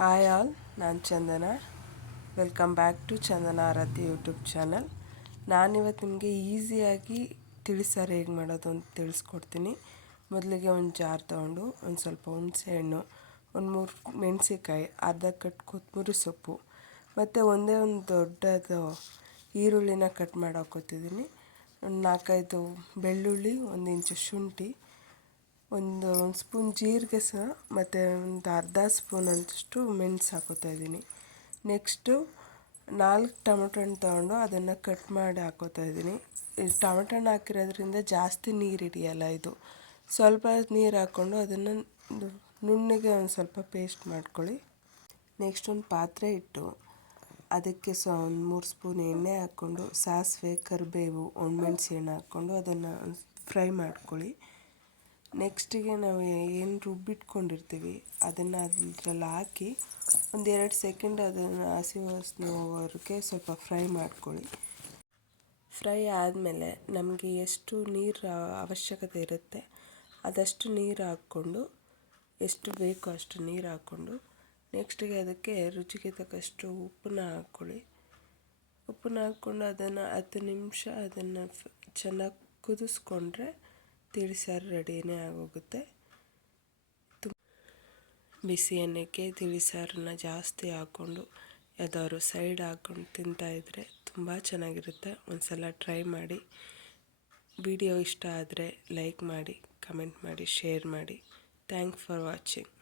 Hi all, ನಾನು Chandana. Welcome back to Chandana Aradhya YouTube channel. ನಾನಿವತ್ತು ನಿಮಗೆ ಈಸಿಯಾಗಿ ತಿಳಿಸಾರು ಹೇಗೆ ಮಾಡೋದು ಅಂತ ತಿಳಿಸ್ಕೊಡ್ತೀನಿ. ಮೊದಲಿಗೆ ಒಂದು ಜಾರ್ ತೊಗೊಂಡು ಒಂದು ಸ್ವಲ್ಪ ಹುಣಸೆ ಹಣ್ಣು, ಒಂದು 3 ಮೆಣಸಿಕಾಯಿ, ಅರ್ಧ ಕಟ್ ಕೊತ್ತಂಬರಿ ಸೊಪ್ಪು ಮತ್ತು ಒಂದೇ ಒಂದು ದೊಡ್ಡದು ಈರುಳ್ಳಿನ ಕಟ್ ಮಾಡಿ ಹಾಕ್ಕೊತಿದ್ದೀನಿ. ಒಂದು 4-5 ಬೆಳ್ಳುಳ್ಳಿ, 1 ಇಂಚು ಶುಂಠಿ, ಒಂದು ಸ್ಪೂನ್ ಜೀರಿಗೆ ಸಹ, ಮತ್ತು ಒಂದು ಅರ್ಧ ಸ್ಪೂನ್ ಅಂತಷ್ಟು ಮೆಣಸು ಹಾಕೋತಾ ಇದ್ದೀನಿ. ನೆಕ್ಸ್ಟು 4 ಟೊಮೊಟೊ ಹಣ್ಣು ತೊಗೊಂಡು ಅದನ್ನು ಕಟ್ ಮಾಡಿ ಹಾಕೋತಾ ಇದ್ದೀನಿ. ಈ ಟೊಮೊಟೊ ಹಣ್ಣು ಹಾಕಿರೋದ್ರಿಂದ ಜಾಸ್ತಿ ನೀರು ಹಿಡಿಯಲ್ಲ. ಇದು ಸ್ವಲ್ಪ ನೀರು ಹಾಕ್ಕೊಂಡು ಅದನ್ನು ನುಣ್ಣಗೆ ಒಂದು ಸ್ವಲ್ಪ ಪೇಸ್ಟ್ ಮಾಡ್ಕೊಳ್ಳಿ. ನೆಕ್ಸ್ಟ್ ಒಂದು ಪಾತ್ರೆ ಇಟ್ಟು ಅದಕ್ಕೆ ಒಂದು 3 ಸ್ಪೂನ್ ಎಣ್ಣೆ ಹಾಕ್ಕೊಂಡು ಸಾಸಿವೆ, ಕರಿಬೇವು, ಒಣಮೆಣ್ಸು ಹಣ್ಣು ಹಾಕ್ಕೊಂಡು ಅದನ್ನು ಫ್ರೈ ಮಾಡ್ಕೊಳ್ಳಿ. ನೆಕ್ಸ್ಟಿಗೆ ನಾವು ಏನು ರುಬ್ಬಿಟ್ಕೊಂಡಿರ್ತೀವಿ ಅದನ್ನು ಅದರಲ್ಲಿ ಹಾಕಿ ಒಂದು 2 ಸೆಕೆಂಡ್ ಅದನ್ನು ಹಸಿ ವಾಸನೆ ಹೋಗೋವರೆಗೆ ಸ್ವಲ್ಪ ಫ್ರೈ ಮಾಡ್ಕೊಳ್ಳಿ. ಫ್ರೈ ಆದಮೇಲೆ ನಮಗೆ ಎಷ್ಟು ನೀರು ಅವಶ್ಯಕತೆ ಇರುತ್ತೆ ಅದಷ್ಟು ನೀರು ಹಾಕ್ಕೊಂಡು, ಎಷ್ಟು ಬೇಕೋ ಅಷ್ಟು ನೀರು ಹಾಕ್ಕೊಂಡು, ನೆಕ್ಸ್ಟಿಗೆ ಅದಕ್ಕೆ ರುಚಿಗೆ ತಕ್ಕಷ್ಟು ಉಪ್ಪನ್ನ ಹಾಕ್ಕೊಳ್ಳಿ. ಉಪ್ಪನ್ನ ಹಾಕ್ಕೊಂಡು ಅದನ್ನು 10 ನಿಮಿಷ ಅದನ್ನು ಚೆನ್ನಾಗಿ ಕುದಿಸ್ಕೊಂಡ್ರೆ ತಿಳಿಸಾರು ರೆಡಿನೇ ಆಗೋಗುತ್ತೆ. ಬಿಸಿ ಅನ್ನಕ್ಕೆ ತಿಳಿಸಾರನ್ನ ಜಾಸ್ತಿ ಹಾಕ್ಕೊಂಡು ಯಾವ್ದಾದ್ರು ಸೈಡ್ ಹಾಕ್ಕೊಂಡು ತಿಂತಾಯಿದ್ರೆ ತುಂಬ ಚೆನ್ನಾಗಿರುತ್ತೆ. ಒಂದು ಸಲ ಟ್ರೈ ಮಾಡಿ. ವಿಡಿಯೋ ಇಷ್ಟ ಆದರೆ ಲೈಕ್ ಮಾಡಿ, ಕಮೆಂಟ್ ಮಾಡಿ, ಶೇರ್ ಮಾಡಿ. Thanks for watching.